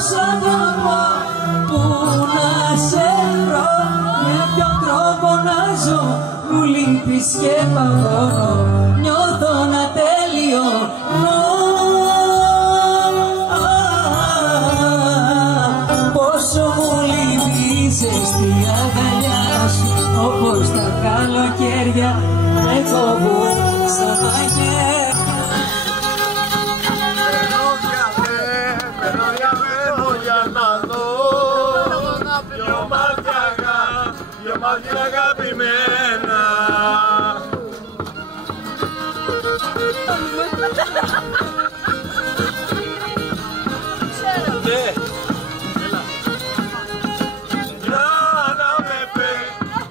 πως αγαπώ, που να σε βρω, με ποιον τρόπο να ζω, μου λείπεις και παγώνω, νιώθω να τελειώνω. Πόσο μου λείπει η ζεστή αγκαλιά σου, όπως τα καλοκαίρια με κόβουν σαν μαγεία. Δυο μάτια αγαπημένα.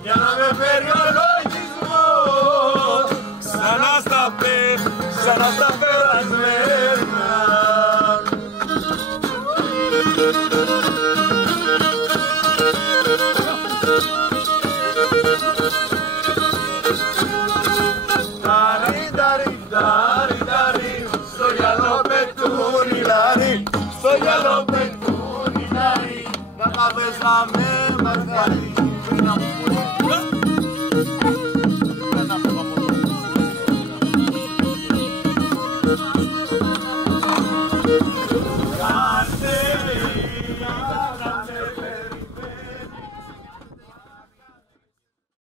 Για να με φέρει ο λογισμός ξανά στα περασμένα. Στο γυαλό πετούν οι λαροί, στο γυαλό πετούν οι λαροί, να τα πες να με μαργαρί.